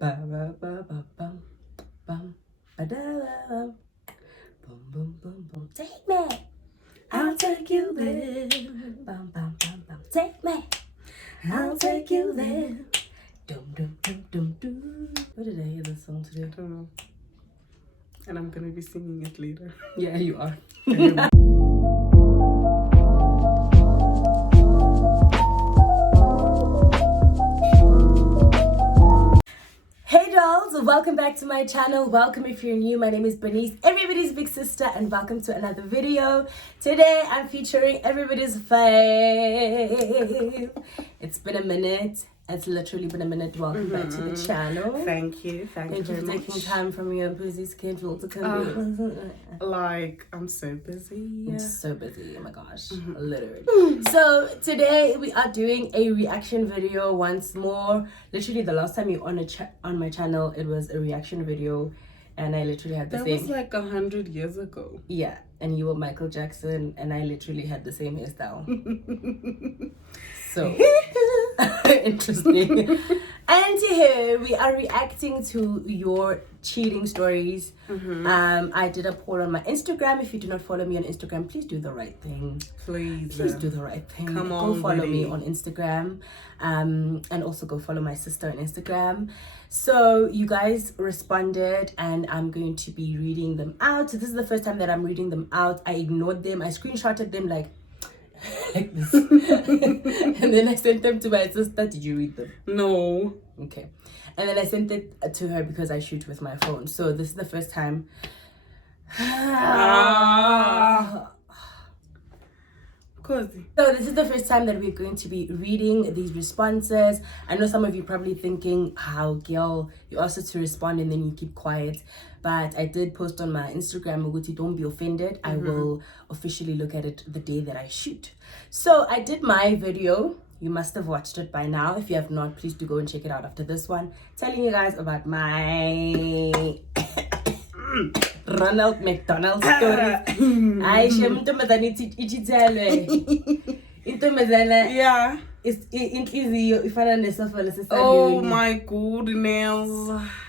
Ba ba ba ba bum bum ba da da bum boom boom boom boom. Take me, I'll take you there. Bum bum bum bum. Take me, I'll take you there. Dum dum dum dum dum. Where did I hear this song today? I don't know. And I'm gonna be singing it later. Yeah, you are. Hey dolls, welcome back to my channel. Welcome if you're new. My name is Bernice, everybody's big sister, and welcome to another video. Today I'm featuring everybody's fave. It's been a minute. It's literally been a minute. Welcome back to the channel. Thank you. Thank you for very taking much. time from your busy schedule to come. Like, I'm so busy. I'm so busy. Oh my gosh, literally. So today we are doing a reaction video once more. Literally, the last time you on my channel, it was a reaction video, and I literally had the That same. was like 100 years ago. Yeah, and you were Michael Jackson, and I literally had the same hairstyle. So interesting. And here we are reacting to your cheating stories. I did a poll on my Instagram. If you do not follow me on Instagram, please do the right thing. Please Do the right thing. Come Go on, follow buddy. me on Instagram. And also go follow my sister on Instagram. So you guys responded, and I'm going to be reading them out. So this is the first time that I'm reading them out. I ignored them. I screenshotted them like this. And then I sent them to my sister. Did you read them? No. Okay. And then I sent it to her because I shoot with my phone. So this is the first time. Cozy. So this is the first time that we're going to be reading these responses. I know some of you probably thinking, how girl, you asked us to respond and then you keep quiet. But I did post on my Instagram, Uguti, don't be offended. I will officially look at it the day that I shoot. So I did my video. You must have watched it by now. If you have not, please do go and check it out after this one. Telling you guys about my Ronald McDonald story. Aisha, intombazana ichithelwe. Intombazana Yeah. inhliziyo ifana nesofala Oh sesaluni. my goodness.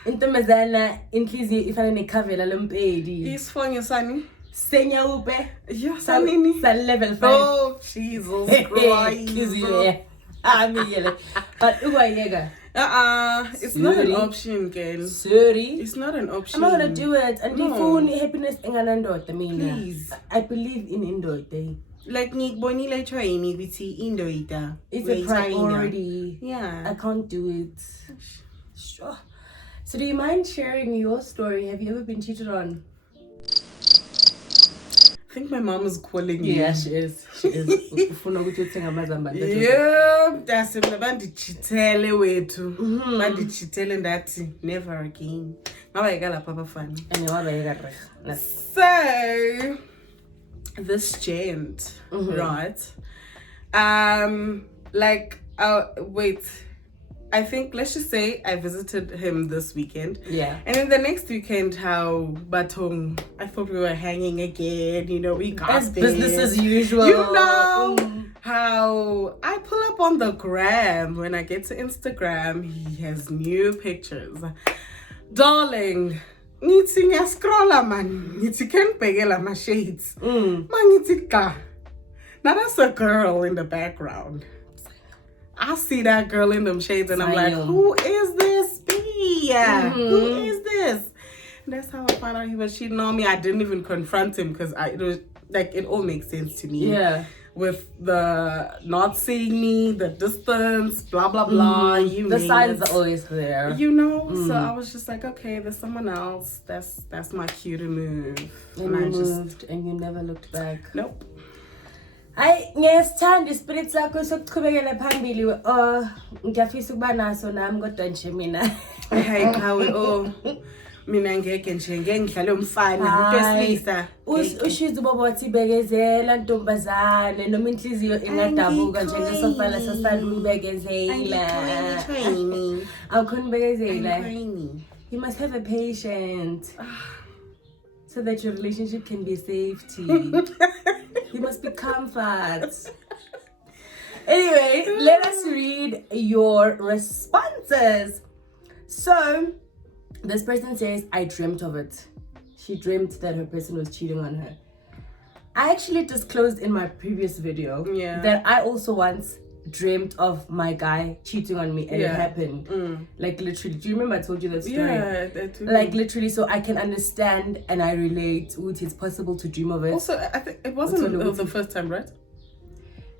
Intombazana inhliziyo ifana nekhavela lompedi. Isifonyo sani? Senya upe. Yeah, sanini. Sal level 5. Oh, Jesus Christ. But uwayega. It's not an Sorry. option, girl. Sorry. It's not an option. I'm not gonna do it. And No. the phone happiness enganandoda mina. Please. I believe in indoda. Like ngikubonile trying ukuthi indoda. It's a priority. Yeah. I can't do it. Sure. So do you mind sharing your story? Have you ever been cheated on? I think my mom is calling you. Yeah, she is. She is. Ufuna ukuthi uthenga amazambane. Yeah, that's it. Bandichitele wethu. Bandichitele ndathi never again. Ngaba yikala papa fani. And you are very good. So this gent, right? Wait. I think, let's just say I visited him this weekend. Yeah. And then the next weekend, how Batong, I thought we were hanging again, we got As business as usual. How I pull up on the gram. When I get to Instagram, he has new pictures. Darling, ngithi ngiyascrolla man. Ngithi kenibhekela ma shades. Mangithi ka. Now that's a girl in the background. I see that girl in them shades and I'm like, who is this be? Who is this? And that's how I found out he was cheating on me. I didn't even confront him because it was like, it all makes sense to me. Yeah. With the not seeing me, the distance, blah, blah, blah. The signs are always there. So I was just like, okay, there's someone else. That's my cue to move. And you moved and you never looked back. Nope. Hayi ngiyasithanda ispirit sakho sokuqhubekela phambili. Ngiyafisa ukuba naso nami kodwa nje mina. Hayi qawe mina ngeke nje ngeke ngihlale umfana umuntu wesilisa. Ushiza ubaba wathi bekezela ntombazane noma inhliziyo engadabuka njengesofala sasaluni bekezela. Awukhona bekezela. You must have a patient. So that your relationship can be safety. You must be comfort. Anyway, let us read your responses. So this person says, I dreamt of it. She dreamt that her person was cheating on her. I actually disclosed in my previous video that I also once dreamt of my guy cheating on me, and it happened. Like literally, do you remember I told you that story? Yeah, that too. Like literally, so I can understand and I relate. It's possible to dream of it. Also, I think it wasn't the first time, right?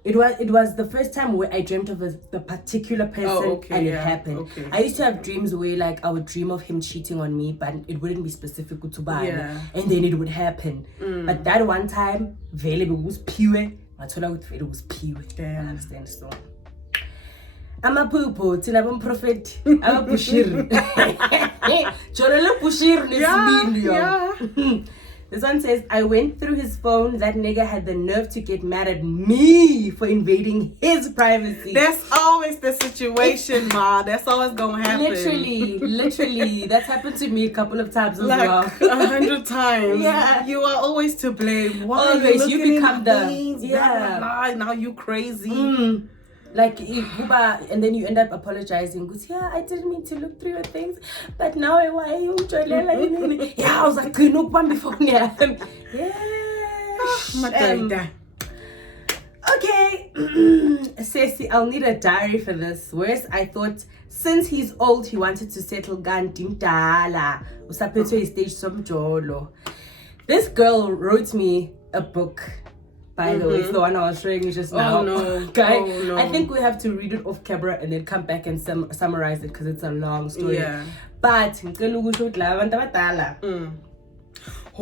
It was the first time where I dreamt of the particular person and it happened. Okay. I used to have dreams where like I would dream of him cheating on me, but it wouldn't be specific to buy, and then it would happen. But that one time, vele was pure. I told her it was pure. I understand so. I'm a poo tina bom prophet. I'm a pushir. Jorele pushir Yeah. This one says, I went through his phone. That nigga had the nerve to get mad at me for invading his privacy. That's always the situation, ma. That's always gonna happen. Literally. That's happened to me a couple of times as well. 100 times. Yeah. You are always to blame. Why Always. are you You become the... things, blah, blah, blah. Now you crazy. Like, and then you end up apologizing. Goes, yeah, I didn't mean to look through your things, but now why you yeah, I was like, no one before me. Yeah. Okay. Ceci, I'll need a diary for this. Whereas I thought, since he's old, he wanted to settle Gandintala. Usapetso is stage some jolo. This girl wrote me a book. By the way, it's the one I was showing you just now. Oh no. Okay? Oh, no. I think we have to read it off camera and then come back and summarize it because it's a long story. Yeah. But who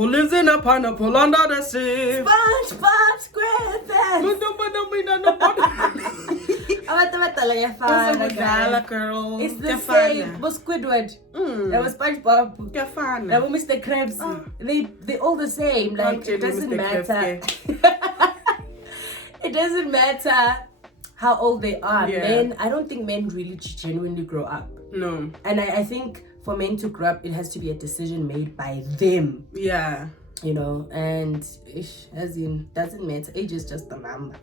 lives in a pineapple under the sea? SpongeBob SquarePants. Girl. It's the same. Was Squidward. That was SpongeBob. That was Mr. Krabs. They all the same. Like it doesn't matter. It doesn't matter how old they are. Men, I don't think men really genuinely grow up. No. And I think for men to grow up, it has to be a decision made by them. Yeah. You know, and as in, doesn't matter. Age is just a number.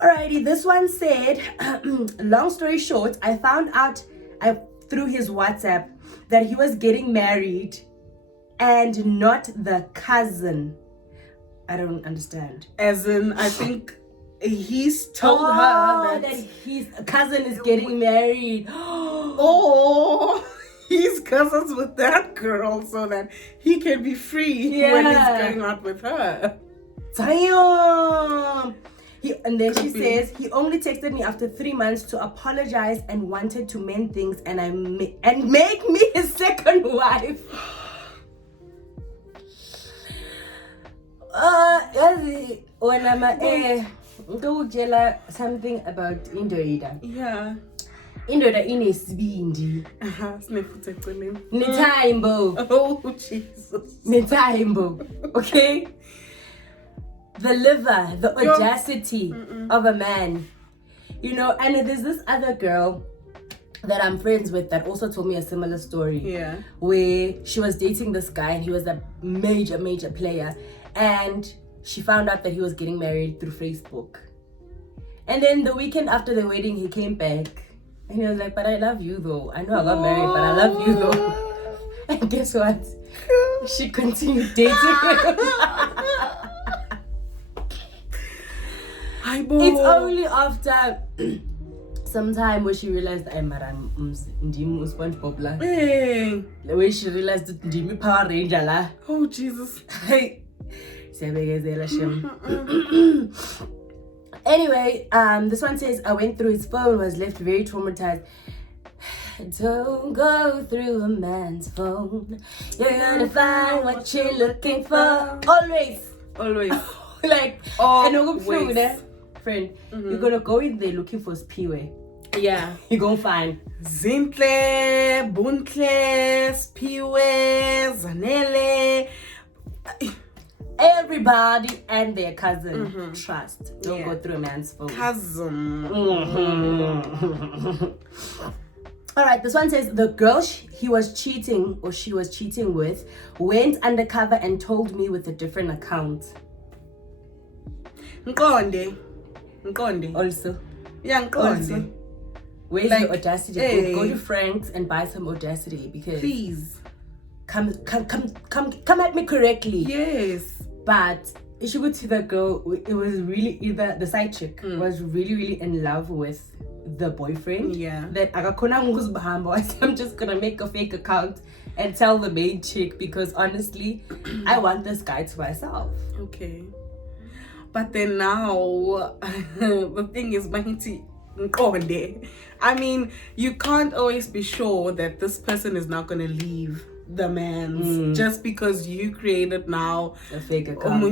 Alrighty, this one said, long story short, I found out through his WhatsApp that he was getting married and not the cousin. I don't understand. As in, I think he's told her that his cousin is getting married. Oh, he's cousins with that girl so that he can be free when he's going out with her. Damn. And then she says, he only texted me after 3 months to apologize and wanted to mend things and make me his second wife. When I'm go something about Indoida. Yeah. Indoda inesibindi. Sinefuthe eceleni. Nethembo. Oh Jesus. Nethembo. Okay? The liver, the audacity of a man. You know, and there's this other girl that I'm friends with that also told me a similar story. Yeah. Where she was dating this guy and he was a major player. And she found out that he was getting married through Facebook. And then the weekend after the wedding, he came back. And he was like, but I love you though. I know I got married, but I love you though. And guess what? She continued dating him. It's only after some time where she realized I'm SpongeBob la. When she realized that I'm Power Ranger la. Oh Jesus. Anyway, this one says, I went through his phone, was left very traumatized. Don't go through a man's phone. You're gonna find what you're looking for. Always. Like, always. Friend, you're gonna go in there looking for Spiwe. Yeah. You're gonna find Zintle, Buntle, Spiwe, Zanele. Everybody and their cousin. Trust. Don't go through a man's phone. Cousin. All right, this one says the girl she was cheating with went undercover and told me with a different account. Nkonde. Also. Yeah, Nkonde. Where's Like, your audacity? hey. Go to Frank's and buy some audacity, because Please. come at me correctly. Yes. But if you go to the girl, it was really either the side chick was really in love with the boyfriend. Yeah. That I'm just gonna make a fake account and tell the main chick, because honestly, I want this guy to myself. Okay. But then now, the thing is, I mean, you can't always be sure that this person is not going to leave the man's just because you created now A fake account.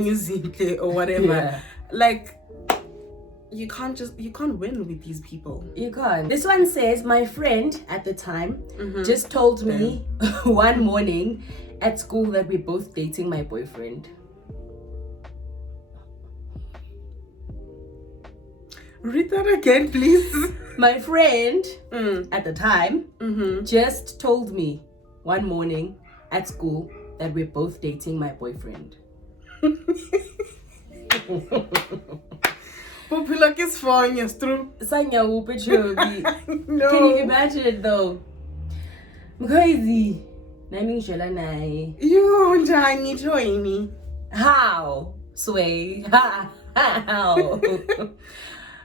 or whatever. Yeah. Like, you can't win with these people. You can't. This one says, my friend at the time just told me one morning at school that we're both dating my boyfriend. Read that again, please. My friend at the time just told me one morning at school that we're both dating my boyfriend. Popular kiss for yes, true. Sanya upechobi. No. Can you imagine it though? Crazy. Naming shola nae. You njani joini. How? Sway. How?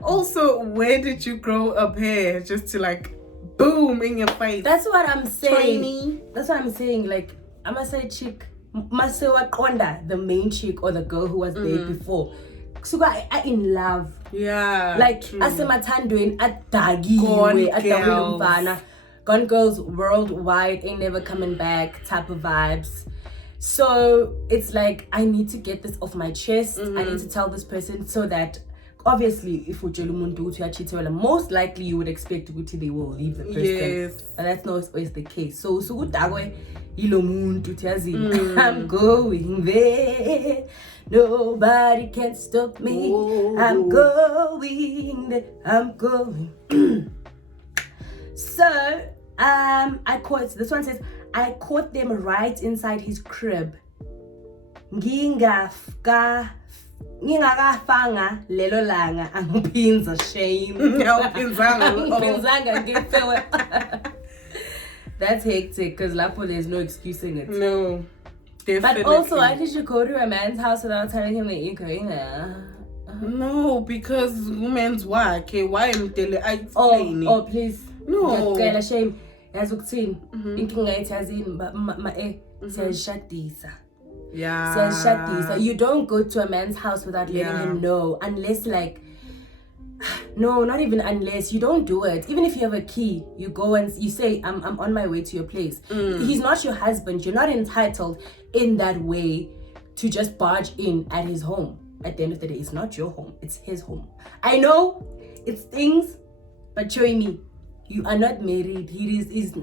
Also, where did you grow up hair just to like boom in your face? That's what I'm saying. Tiny. That's what I'm saying. Like, I'm a side chick. Masewa Konda, the main chick or the girl who was there before. So I in love. Yeah. Like, true. asemathandweni adagi Gone adagulumfana. Gone Girls worldwide, ain't never coming back type of vibes. So it's like, I need to get this off my chest. I need to tell this person so that obviously if most likely you would expect ukuthi they will leave the person. Yes. But that's not always the case. So I'm going there. Nobody can stop me. Oh. I'm going there. I'm going. So I caught, this one says, I caught them right inside his crib. Ngingakafanga lelo langa angiphinza shame. Angiphinzanga ngifewe. That's hectic, because lapho there's no excusing it. No. Definitely. But also, why did you go to a man's house without telling him that you're going there? No, because women's work. Why am I explaining? Oh, please. No. Ngiyacela shame. Yazi ukuthini? Inkinga ethu yazini siyashadisa. Yeah. Siyashadisa. You don't go to a man's house without letting him know, unless like, no, not even unless. You don't do it. Even if you have a key, you go and you say, I'm on my way to your place. He's not your husband. You're not entitled in that way to just barge in at his home. At the end of the day, it's not your home. It's his home. I know it stings, but join me. You are not married.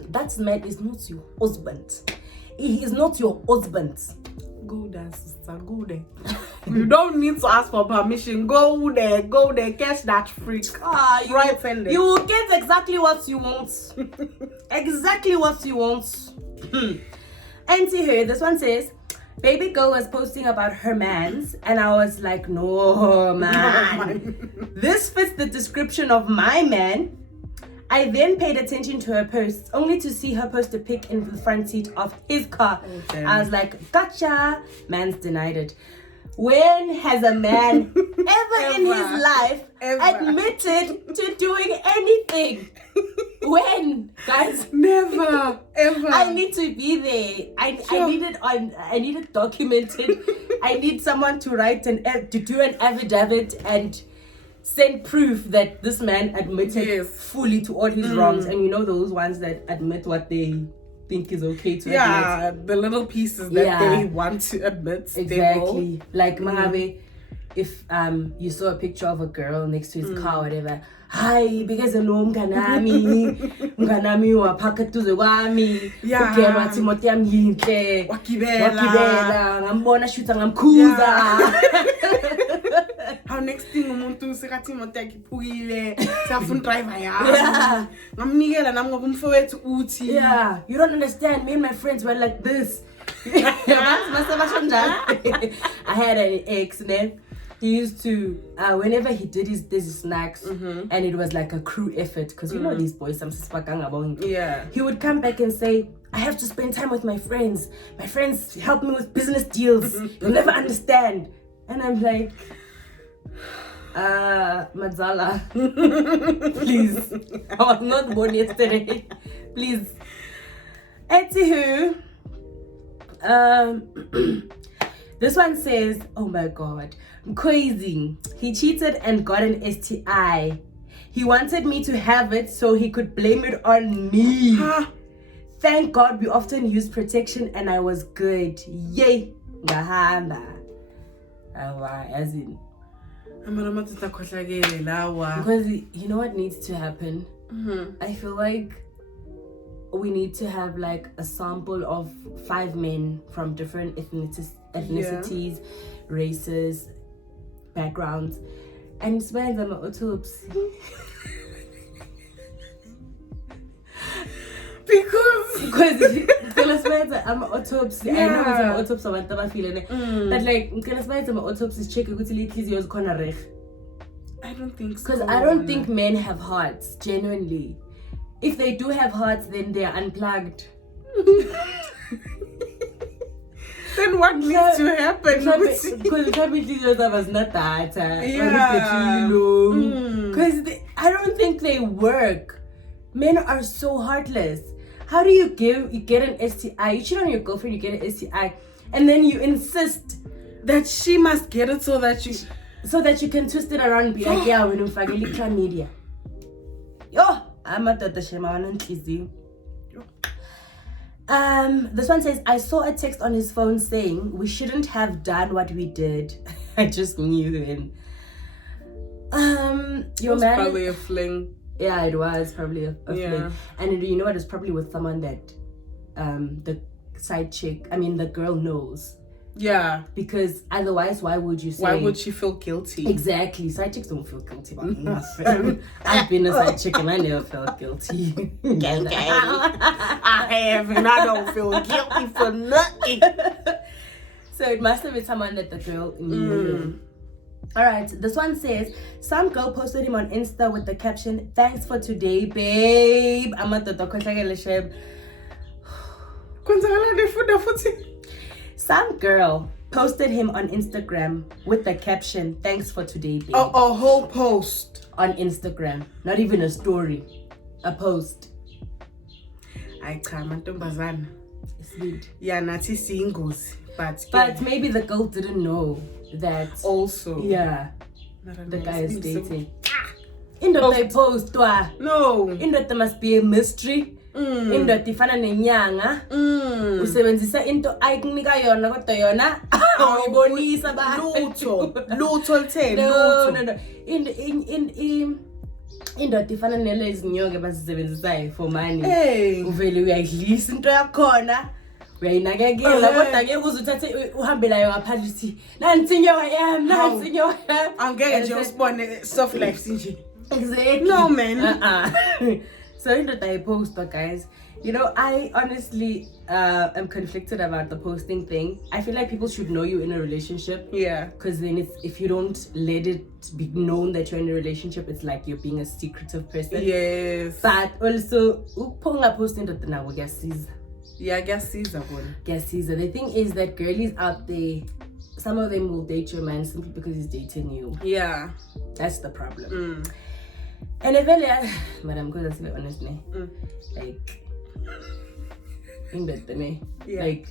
That man is not your husband. He is not your husband. Go there, sister. Go there. You don't need to ask for permission. Go there. Catch that freak. You Right offended. You will get exactly what you want. Exactly what you want. And to her, this one says, baby girl was posting about her mans, and I was like, no, man. This fits the description of my man. I then paid attention to her posts, only to see her post a pic in the front seat of his car. Okay. I was like, gotcha. Man's denied it. When has a man ever in his life admitted to doing anything? When, guys? Never, ever. I need to be there. I need it documented. I need someone to write to do an affidavit and send proof that this man admitted fully to all his wrongs. And you know those ones that admit what they think is okay to admit. The little pieces that they want to admit. Exactly. Like Mangabe, if you saw a picture of a girl next to his car or whatever, hi, because no mnganami wapaka tuze wami ukema Timothy amyinhle wakibela ngambona shutha ngamkhuza. How next thing umuntu sekathi imoto yakhe iphukile siyafuna driver yami ngamnikela nami ngoba umfowethu uthi you don't understand, me and my friends were like this. I had an ex, ne? he used to, whenever he did his snacks, and it was like a crew effort, because you know these boys, some yeah, he would come back and say, I have to spend time with my friends. My friends help me with business deals. You'll never understand. And I'm like, Madzala, please. I was not born yesterday. Please. Anywho, this one says, oh my God, I'm crazy. He cheated and got an STI. He wanted me to have it so he could blame it on me. Thank God we often use protection and I was good. Yay. Ngahamba. As in. Because you know what needs to happen? I feel like we need to have like a sample of 5 men from different ethnicities, races, backgrounds, and spend them autopsy. Because I'm autopsy. I know it's an autopsy. I'm feeling but like I'm autopsy check I don't think so. Because I don't think men have hearts, genuinely. If they do have hearts, then they're unplugged. Then what needs to happen? Because the was not that. Because I don't think they work. Men are so heartless. How do you get an STI? You cheat on your girlfriend, you get an STI, and then you insist that she must get it so that you can twist it around and be like, yeah, when you finally chlamydia. Yo, I'm at the shema and this one says, I saw a text on his phone saying we shouldn't have done what we did. I just knew then. Your man probably a fling. Yeah, it was probably a fling. And you know what? It's probably with someone that the the girl knows. Yeah. Because otherwise, why would you say... Why would she feel guilty? Exactly. Side chicks don't feel guilty about nothing. I've been a side chick and I never felt guilty. Gang. I have and I don't feel guilty for nothing. So it must have been someone that the girl knew. Alright, this one says, some girl posted him on Insta with the caption, thanks for today, babe. Some girl posted him on Instagram with the caption, thanks for today, babe. A whole post. On Instagram. Not even a story. A post. I can't. Sweet. Yeah, Nati singles. But maybe the girl didn't know that also. Yeah. The guy is dating. In the they post no. In that there must be a mystery. In that ifana nenyanga. Usebenzisa into ayikunika yona kodwa yona awuyibonisa lutho lithe no. Indoda ifana nelezi nyoke basisebenzisayo for money. Uvele uyayidlisa into yakhona. Uyayinakekela kodwa ke uzuthathe uhambe layo ngaphandle uthi nansi inyoka yami angeke nje usibone soft life sinje. Exactly. No man. So indoda I post, guys. You know, I honestly am conflicted about the posting thing. I feel like people should know you in a relationship. Yeah. Because then if you don't let it be known that you're in a relationship, it's like you're being a secretive person. Yes. But also, posting that now we guess yeah, I guess Caesar. The thing is that girlies out there, some of them will date your man simply because he's dating you. Yeah. That's the problem. And eventually, madam, because let's be honest, like, in that like,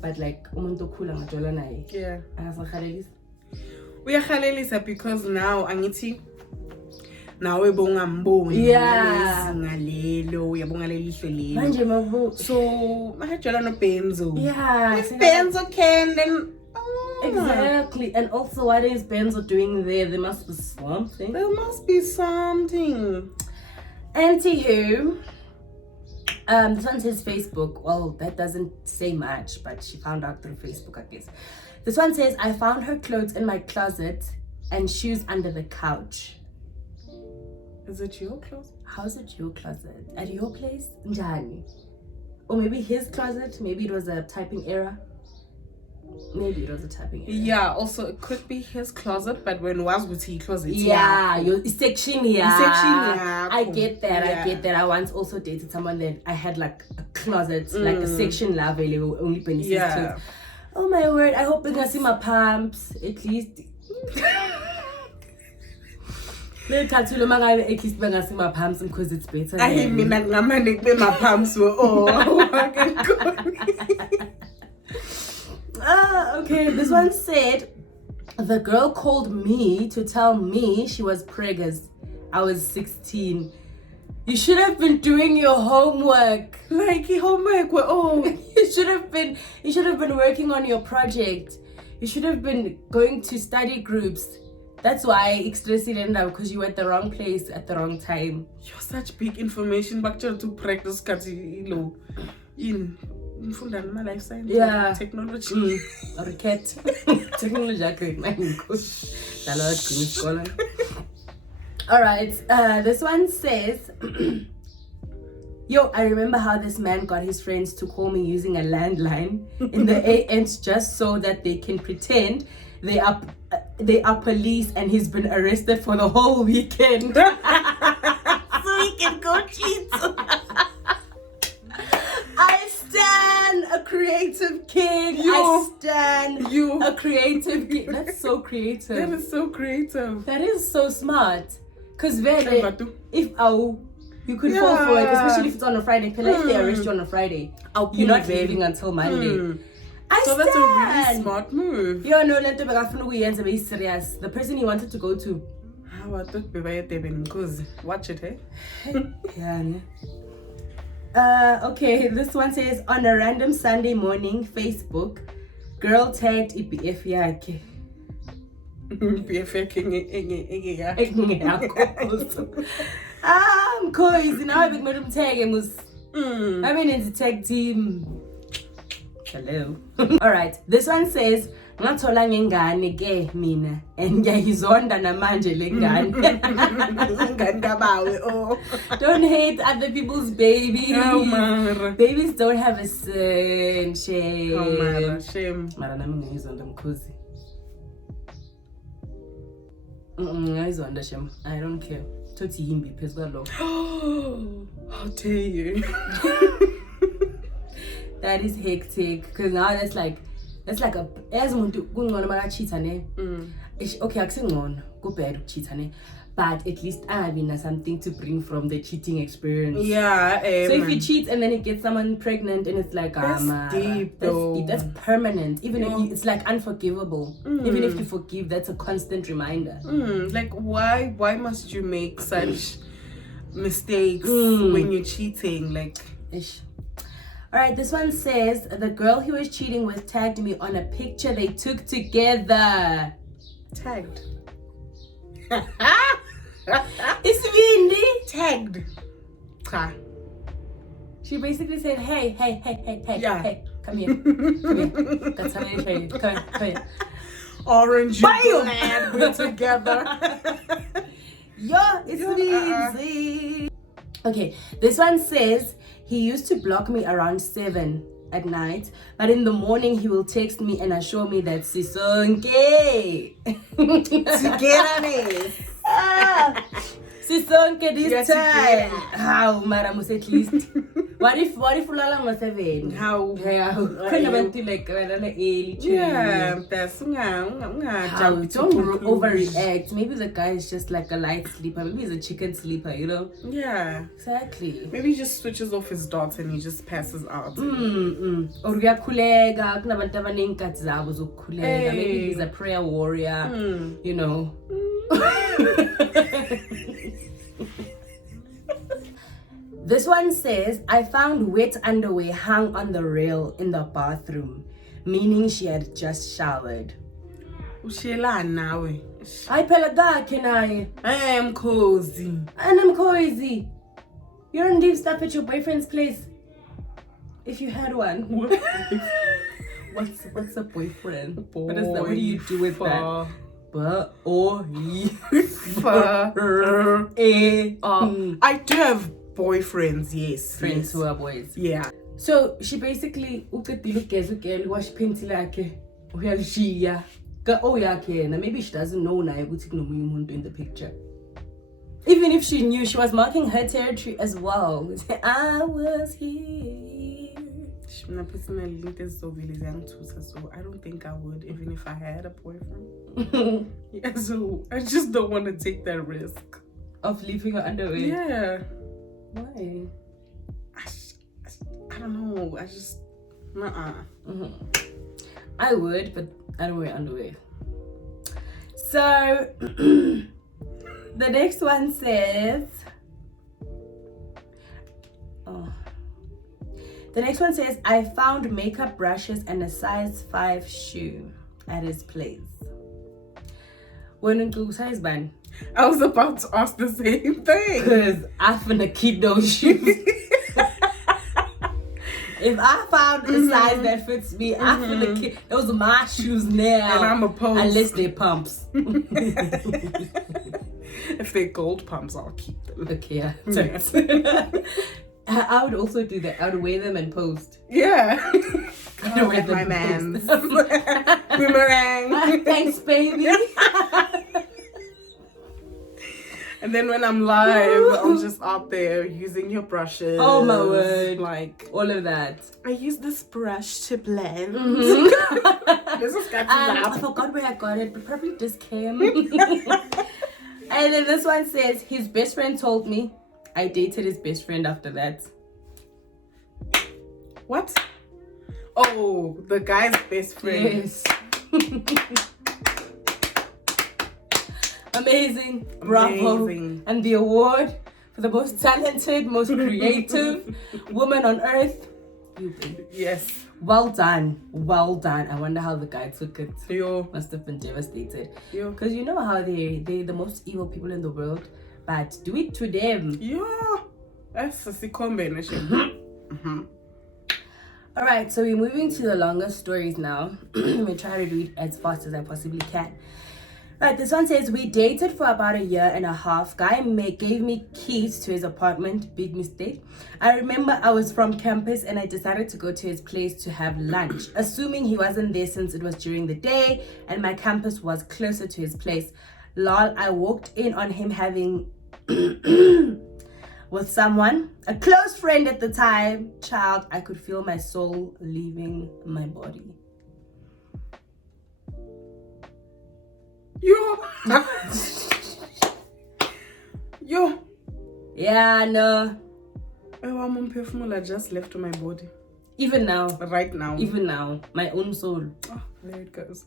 but like, umuntu khula ngajola naye. Yeah. We are khalelisa because now angithi nawe bongamboni ngalelo uyabonga lelihlo lelo manje mabu so mahajola no Benzo. Yeah, if Benzo can then exactly. And also, what is Benzo doing there? There must be something. Anywho, this one says Facebook. Well, that doesn't say much, but she found out through Facebook, I guess. This one says, I found her clothes in my closet and shoes under the couch. Is it your closet? How is it your closet? At your place? Njani? Or maybe his closet? Maybe it was a typing error. Maybe it was a tapping area. Yeah, also it could be his closet, but when was with he closet? Yeah, your section, yeah. I get that. Yeah. I get that. I once also dated someone that I had like a closet, like a section lava, only pennies. Yeah. Oh my word! I hope I can see my pumps at least. At least when I see my pumps because it's better. I mean, I'm my pumps were okay, this one said the girl called me to tell me she was preggers. I was 16. You should have been doing your homework. Like your homework you should have been working on your project. You should have been going to study groups. That's why express ended up because you were at the wrong place at the wrong time. You're such big information back to practice in my life science. Yeah. Technology. Or cat. Technology. Alright, this one says yo, I remember how this man got his friends to call me using a landline in the AMs just so that they can pretend they are police and he's been arrested for the whole weekend. So he can go cheat. I stand a creative kid. I stand a creative kid. That's so creative. That is so creative. That is so smart. Because if you could fall for it, especially if it's on a Friday. If they arrest you on a Friday, you're not leaving until Monday. So that's a really smart move. Yo, no, let me be serious. The person he wanted to go to. How I thought because watch it, hey? Yeah. Okay, this one says on a random Sunday morning, Facebook, girl tagged EPF yake. I'm crazy now. I made him tag him. I mean, it's a tag team. Hello. All right. This one says ngathola ngengane ke mina and ngiyayizonda namanje lengane. Ingane kabawe Don't hate other people's babies. Oh, mara. Babies don't have a sin. Shame. Oh, mara. Shame. Mara nami ngiyayizonda mkhozi. Ngiyayizonda shem. I don't care. Tothi yimbi phezulu. How dare you? That is hectic because now that's like a as umuntu kungcono makacheata ne. Okay, akusingcono go bad cheat ne, but at least I mean something to bring from the cheating experience. Yeah. So if you cheat and then it gets someone pregnant and it's like that's deep though. Deep. That's permanent. Even if it's like unforgivable. Even if you forgive, that's a constant reminder. Like why must you make such mistakes when you're cheating? Like Ish. All right, this one says the girl he was cheating with tagged me on a picture they took together. Tagged. It's Vindy. Tagged. She basically said, hey, Yeah. hey, come here. That's how you say it. Come here. Orange and we're together. Yo, it's Vindy. Okay, this one says he used to block me around 7 at night, but in the morning he will text me and assure me that Sisonke. Together. Sisonke this time. How, madam, at least. What if ulala 7? How? Kind of until like early. Yeah, that's Don't overreact. Maybe the guy is just like a light sleeper. Maybe he's a chicken sleeper, you know? Yeah. Exactly. Maybe he just switches off his dots and he just passes out. Or uyakhuleka kunabantu abanenkathi zabo zokukhuleka. Maybe he's a prayer warrior, you know. This one says, I found wet underwear hung on the rail in the bathroom, meaning she had just showered. Ushelana nawe. I phela kakhe naye. I am cozy. And I'm cozy. You don't leave stuff at your boyfriend's place. If you had one. What's a boyfriend? What is that? What do you do with that? I do have boyfriends, yes. Friends yes. who are boys. Yeah. So she basically wash Well, yeah. Oh, yeah, okay. Now, maybe she doesn't know now in the picture. Even if she knew, she was marking her territory as well. I was here. Personally, so I don't think I would, even if I had a boyfriend. Yeah, so I just don't want to take that risk of leaving her underwear. Yeah. Why? I don't know. I just I would, but I don't wear underwear. So the next one says, I found makeup brushes and a size 5 shoe at his place. When you size ban? I was about to ask the same thing. Because I finna keep those shoes. If I found a size that fits me, I finna keep those are my shoes now. And I'm a post. Unless they're pumps. If they're gold pumps, I'll keep them. Okay, yeah. Thanks. I would also do that. I would wear them and post. Yeah. I would wear them my man. Boomerang. Thanks, baby. And then when I'm live, I'm just out there using your brushes. Oh my word. Like all of that. I use this brush to blend. This is I forgot where I got it, but probably just came. And then this one says, his best friend told me I dated his best friend after that. What? Oh, the guy's best friend. Yes. Amazing. Bravo. Amazing. And the award for the most talented, most creative woman on earth. You babe. Yes. Well done. Well done. I wonder how the guy took it. Yo. Must have been devastated. Yo. Because you know how they're the most evil people in the world. But do it to them. Yo. That's a combination. Alright, so we're moving to the longer stories now. We try to read as fast as I possibly can. Right, this one says, we dated for about 1.5 years. Guy gave me keys to his apartment. Big mistake. I remember I was from campus and I decided to go to his place to have lunch, assuming he wasn't there since it was during the day and my campus was closer to his place. Lol, I walked in on him having with someone, a close friend at the time. Child, I could feel my soul leaving my body. Yo. Yo. Yeah, no. I just left my body. Even now. Right now. Even now. My own soul. Oh, there it goes.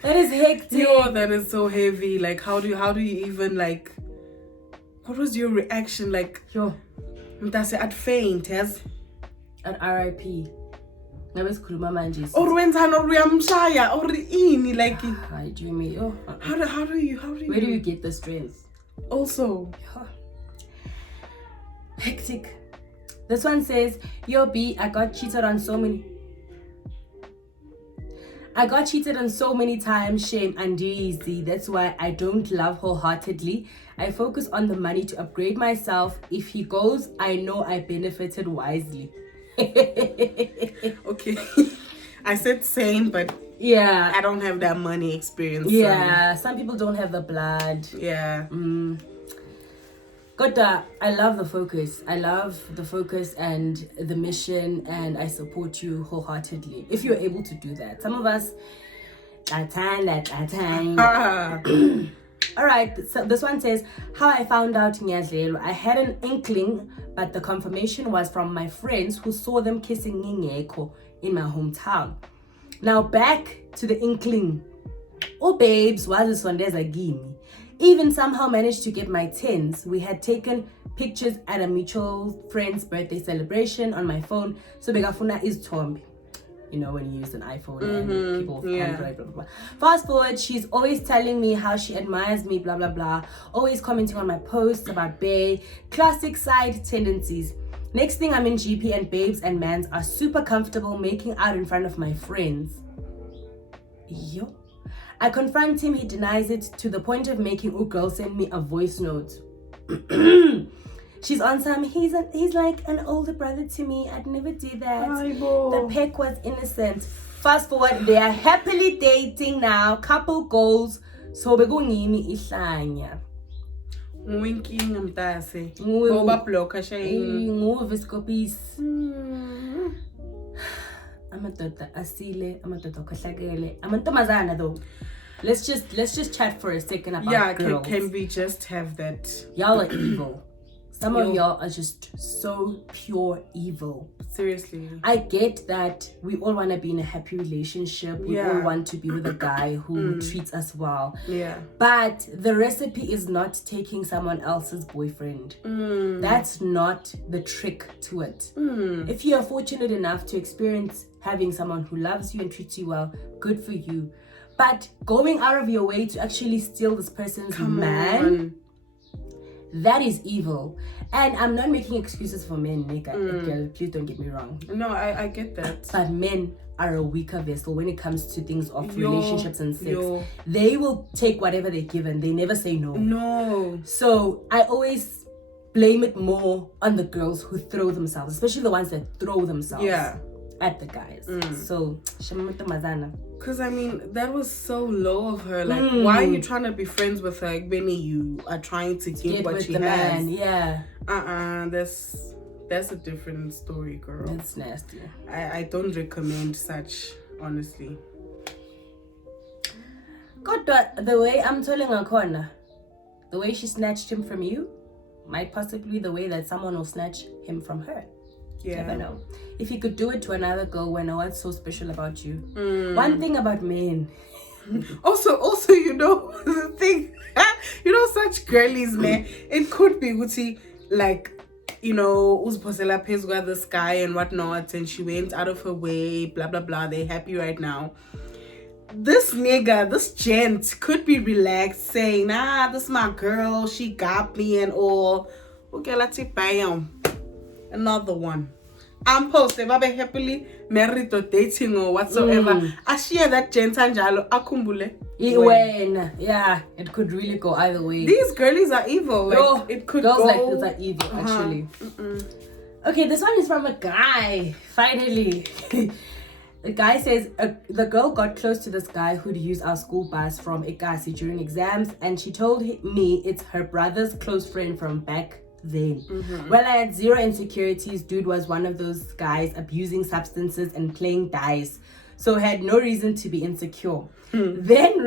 That is hectic. Yo, that is so heavy. Like, how do you even, like, what was your reaction? Like, yo, that's it, I'd faint, yes? At RIP. Or when uyamshaya or ini like I dream it. Oh, how do you where do you get the strength? Also hectic. This one says, yo B, I got cheated on so many times. Shame and easy. That's why I don't love wholeheartedly. I focus on the money to upgrade myself. If he goes, I know I benefited wisely. Okay. I said same, but yeah, I don't have that money experience. Yeah, some people don't have the blood. Yeah. But I love the focus. I love the focus and the mission, and I support you wholeheartedly if you're able to do that. Some of us, at time. All right, so this one says, how I found out Nyazlelo. I had an inkling, but the confirmation was from my friends who saw them kissing Ngeko in my hometown. Now back to the inkling. Oh babes, was Sondeza Gini. Even somehow managed to get my tens. We had taken pictures at a mutual friend's birthday celebration on my phone. So Begafuna is Tombi. You know, when you use an iPhone and people Android, blah, blah, blah. Fast forward, she's always telling me how she admires me, blah, blah, blah. Always commenting on my posts about Bay. Classic side tendencies. Next thing, I'm in GP and babes and mans are super comfortable making out in front of my friends. Yo. I confront him, he denies it to the point of making a girl send me a voice note. She's on some, he's like an older brother to me. I'd never do that. The peck was innocent. Fast forward, they are happily dating now, couple goals. So begungimi ihlanya. Winking mtase. Nguwe- Ngoba blocker shayini. Nguwe Viscopis. Amadoda asile, amadoda okhohlakele. Amantombazana though. Let's just chat for a second about girls. Can we just have that? Y'all are evil. Some of y'all are just so pure evil. Seriously. I get that we all want to be in a happy relationship. We all want to be with a guy who treats us well. Yeah. But the recipe is not taking someone else's boyfriend. That's not the trick to it. If you are fortunate enough to experience having someone who loves you and treats you well, good for you. But going out of your way to actually steal this person's man, that is evil. And I'm not making excuses for men, Nika. Please don't get me wrong. No, I get that. But men are a weaker vessel when it comes to things of relationships and sex. They will take whatever they're given. They never say no. No. So I always blame it more on the girls who throw themselves, especially the ones that throw themselves at the guys. So, because I mean, that was so low of her. Like, why are you trying to be friends with her when you are trying to get what she has? Man. Yeah. That's a different story, girl. That's nasty. I don't recommend such, honestly. God, the way I'm telling her, the way she snatched him from you might possibly be the way that someone will snatch him from her. Yeah. Never know. If you could do it to another girl, when what's so special about you? One thing about men. Also, you know, the thing, you know, such girlies, man. It could be Uti, like, you know, uzposela pezwa this guy and whatnot, and she went out of her way, blah blah blah. They're happy right now. This nigga, this gent could be relaxed, saying, this is my girl, she got me and all. Okay, let's see, bam. Another one. I'm posted, babe, happily married or dating or whatsoever. I share that gent anjalo akumbule. Yeah, it could really go either way. These girlies are evil. Like, it could girls go. like this are evil, actually. Okay, this one is from a guy. Finally. The guy says, the girl got close to this guy who'd use our school bus from Ekasi during exams, and she told me it's her brother's close friend from back then. Well, I had zero insecurities. Dude was one of those guys abusing substances and playing dice, so had no reason to be insecure. Then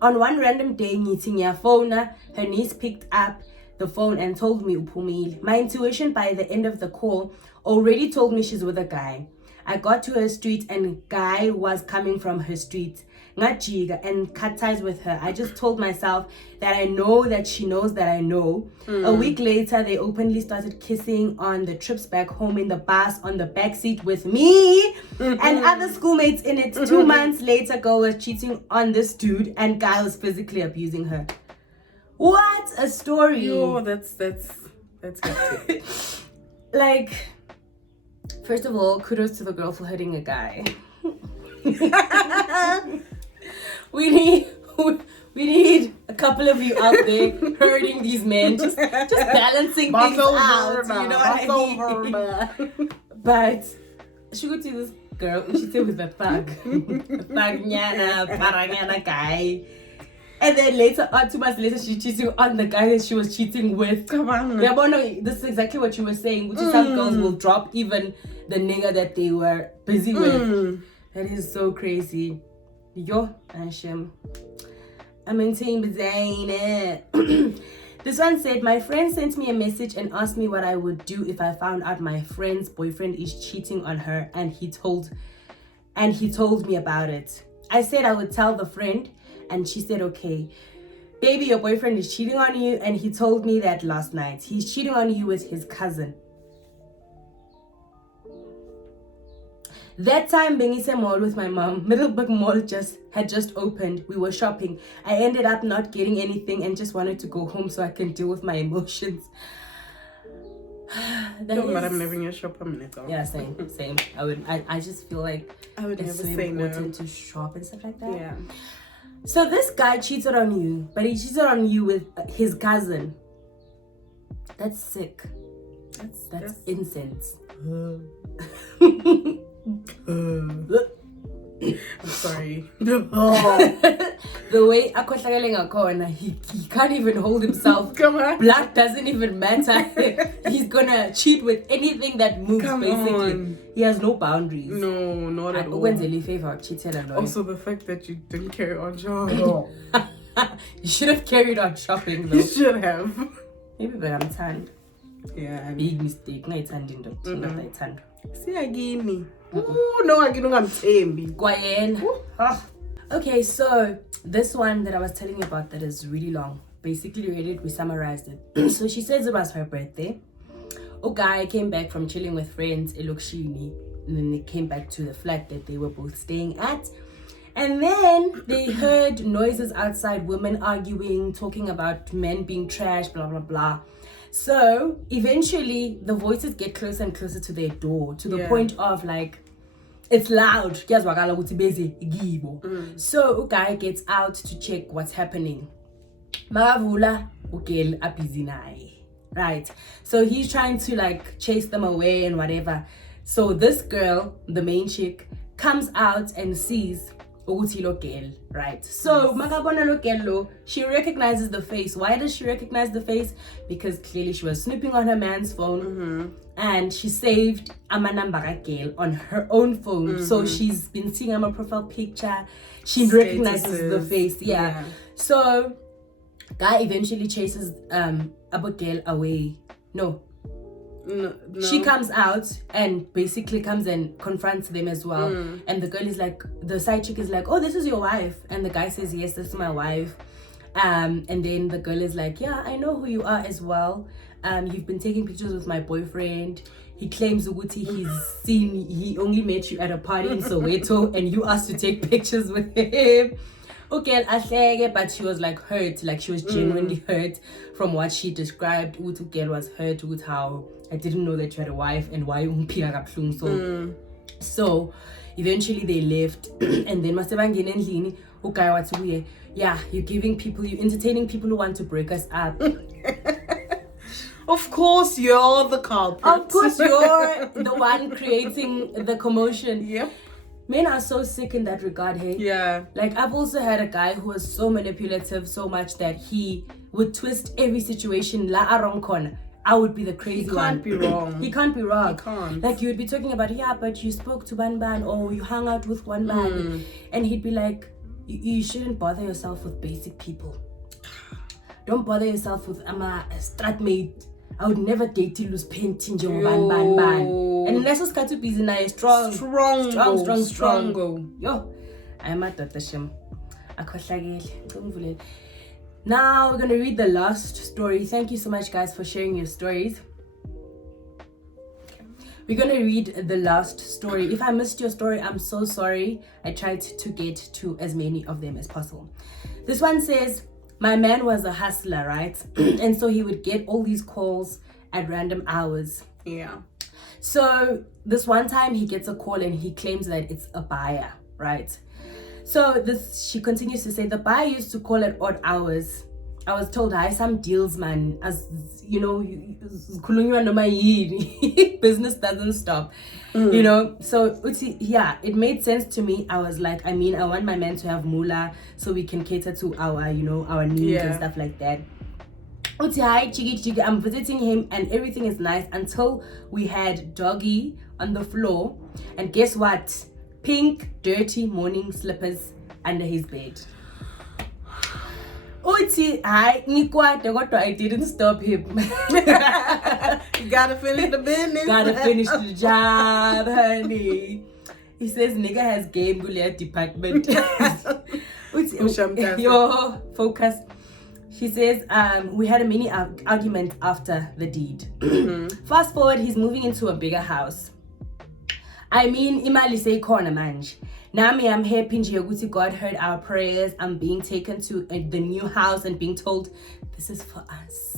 on one random day, meeting your phone, her niece picked up the phone and told me upumile. My intuition by the end of the call already told me she's with a guy. I got to her street and guy was coming from her street. Ngajiga and cut ties with her. I just told myself that I know that she knows that I know. A week later, they openly started kissing on the trips back home in the bus on the back seat with me and other schoolmates in it. 2 months later, girl was cheating on this dude and guy was physically abusing her. What a story! Yo, that's hectic. Like, first of all, kudos to the girl for hurting a guy. We need a couple of you out there hurting these men, just balancing things out. You know what I mean? But she go to this girl and she said with a thug, paranyana guy. And then later on, 2 months later, she's cheating on the guy that she was cheating with. Come on. Yeah, but no, this is exactly what you were saying, which is some girls will drop even the nigga that they were busy with. That is so crazy. Yo, Ashim. I'm in team Zane. This one said, my friend sent me a message and asked me what I would do if I found out my friend's boyfriend is cheating on her, and he told me about it. I said I would tell the friend, and she said, okay. Baby, your boyfriend is cheating on you, and he told me that last night. He's cheating on you with his cousin. That time, Bengise Mall with my mom, Middleburg Mall had just opened. We were shopping. I ended up not getting anything and just wanted to go home so I can deal with my emotions. But I'm never gonna shop a minute. Yeah, same. I just feel like I would it's never so say important no to shop and stuff like that. Yeah. So this guy cheated on you, but he cheated on you with his cousin. That's sick. That's incense. I'm sorry. The way akhohlakele ngakhona, he can't even hold himself. Come on. Blood doesn't even matter. He's gonna cheat with anything that moves. Come basically, on. he has no boundaries. No, not at all. Ukwenzela ifavor, cheated alone. Also, the fact that you didn't carry on job. You should have carried on shopping though. You should have. Maybe, but I'm tanned. Yeah. Big mistake. No, it's tanned. See again. Ooh, no, I don't am Gwayen. Okay, so this one that I was telling you about that is really long. Basically, we summarized it. So she says it was her birthday. A guy came back from chilling with friends in Lokshini, and then they came back to the flat that they were both staying at. And then they heard noises outside, women arguing, talking about men being trash, blah, blah, blah. So eventually the voices get closer and closer to their door, to the point of like, it's loud. So a guy gets out to check what's happening. Maravula ugel apizinai. Right. So he's trying to like chase them away and whatever. So this girl, the main chick, comes out and sees Ogutilo, right? So Magabona Lokelo, she recognizes the face. Why does she recognize the face? Because clearly she was snooping on her man's phone, and she saved Amanambara Gale on her own phone. So she's been seeing my profile picture. She recognizes the face. Yeah. So guy eventually chases Abigail away. No, she comes out and basically comes and confronts them as well. And the girl is like, the side chick is like, oh, this is your wife. And the guy says, yes, this is my wife. And then the girl is like, yeah, I know who you are as well. You've been taking pictures with my boyfriend. He claims Uguti he only met you at a party in Soweto and you asked to take pictures with him. Okay, but she was like hurt, like she was genuinely hurt from what she described. Girl was hurt with how I didn't know that you had a wife and why so eventually they left and then yeah, you're entertaining people who want to break us up. Of course you're the culprit. Of course you're the one creating the commotion. Yeah. Men are so sick in that regard, hey? Yeah. Like, I've also had a guy who was so manipulative so much that he would twist every situation. La arong corner. I would be the crazy one. He can't be wrong. He can't be wrong. He can't. Like, you would be talking about, yeah, but you spoke to one man or you hung out with one man. And he'd be like, you shouldn't bother yourself with basic people. Don't bother yourself with a stratmate. I would never date you lose painting ban. And let's just to be strong. Yo, I'm at the shim. Now we're gonna read the last story. Thank you so much, guys, for sharing your stories. We're gonna read the last story. If I missed your story, I'm so sorry. I tried to get to as many of them as possible. This one says, my man was a hustler, right? And so he would get all these calls at random hours. Yeah. So this one time he gets a call and he claims that it's a buyer, right? So she continues to say, the buyer used to call at odd hours. I was told, hi, some deals, man. As you know, business doesn't stop. You know, so yeah, it made sense to me. I was like, I want my man to have moolah so we can cater to our, our needs and stuff like that. I'm visiting him and everything is nice until we had doggy on the floor. And guess what? Pink, dirty morning slippers under his bed. I didn't stop him. You gotta finish the business. Gotta finish the job, honey. He says nigga has game Gulia department. Yo, focus. She says, we had a mini argument after the deed. Fast forward, he's moving into a bigger house. Imali say corner manj. Nami, I'm happy God heard our prayers. I'm being taken to the new house and being told, this is for us.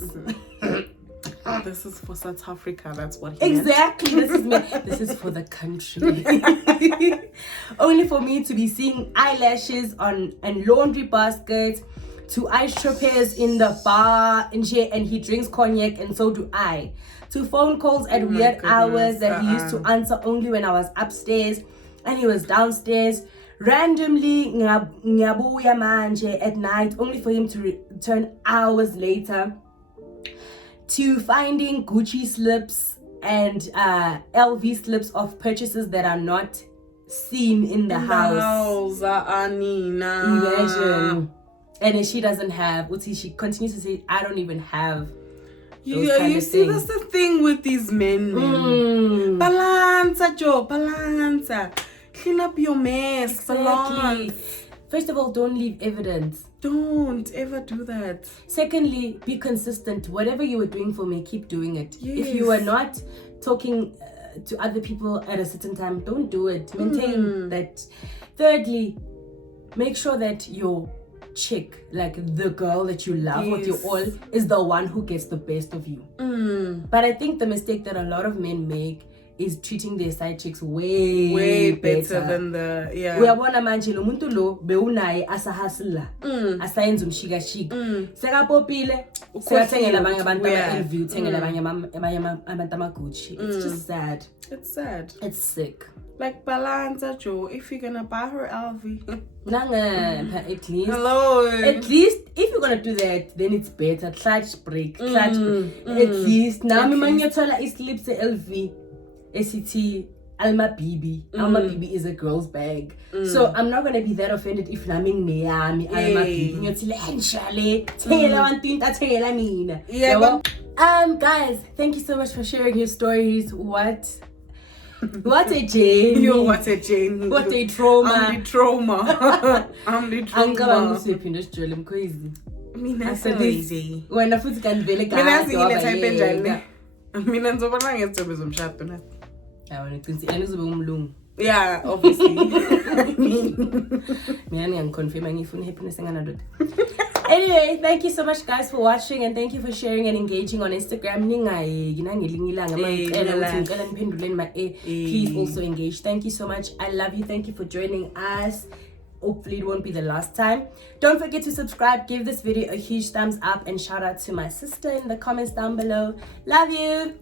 This is for South Africa. That's what he exactly meant. This is me. This is for the country. Only for me to be seeing eyelashes and laundry baskets, to ice trippers in the bar and shit, and he drinks cognac, and so do I. To phone calls at weird hours that he used to answer only when I was upstairs and he was downstairs. Randomly, ngabuya manje at night, only for him to return hours later. To finding Gucci slips and LV slips of purchases that are not seen in the house. Imagine. And then she doesn't have, she continues to say, I don't even have. You see, that's the thing with these men. Balanza, Joe, balanza. Clean up your mess. Exactly. Balance. First of all, don't leave evidence. Don't ever do that. Secondly, be consistent. Whatever you were doing for me, keep doing it. Yes. If you are not talking to other people at a certain time, don't do it. Maintain that. Thirdly, make sure that your chick, like the girl that you love with your all, is the one who gets the best of you. But I think the mistake that a lot of men make is treating their side chicks way better than the uyabona manje lo muntu lo bewunaye asahasla asayenza umshikashika sekapopile sekathengela abanye abantu ama-LV uthengela abanye abantu ama-Gucci. It's just sad. It's sick. Like Balanza Joe, if you're gonna buy her LV, at least. Hello. At least if you're gonna do that, then it's better. Clutch break. At least now me manyathola islips LV. SCT Alma Bibi. Alma Bibi is a girl's bag. So I'm not gonna be that offended if naming Miami Alma Bibi. Guys, thank you so much for sharing your stories. What a Jane. Yo, what a Jane. What a trauma. I'm the trauma. I'm the trauma. Mina crazy. When I put can vele mina ngizobona ngezithobe zomshado na. Yabona iqinisi enizobe umlungu. Yeah, obviously. Mina ngiyaconfirm ngifuna happiness enganadot. Anyway, thank you so much guys for watching, and thank you for sharing and engaging on Instagram. Please also engage. Thank you so much. I love you. Thank you for joining us. Hopefully it won't be the last time. Don't forget to subscribe, give this video a huge thumbs up, and shout out to my sister in the comments down below. Love you.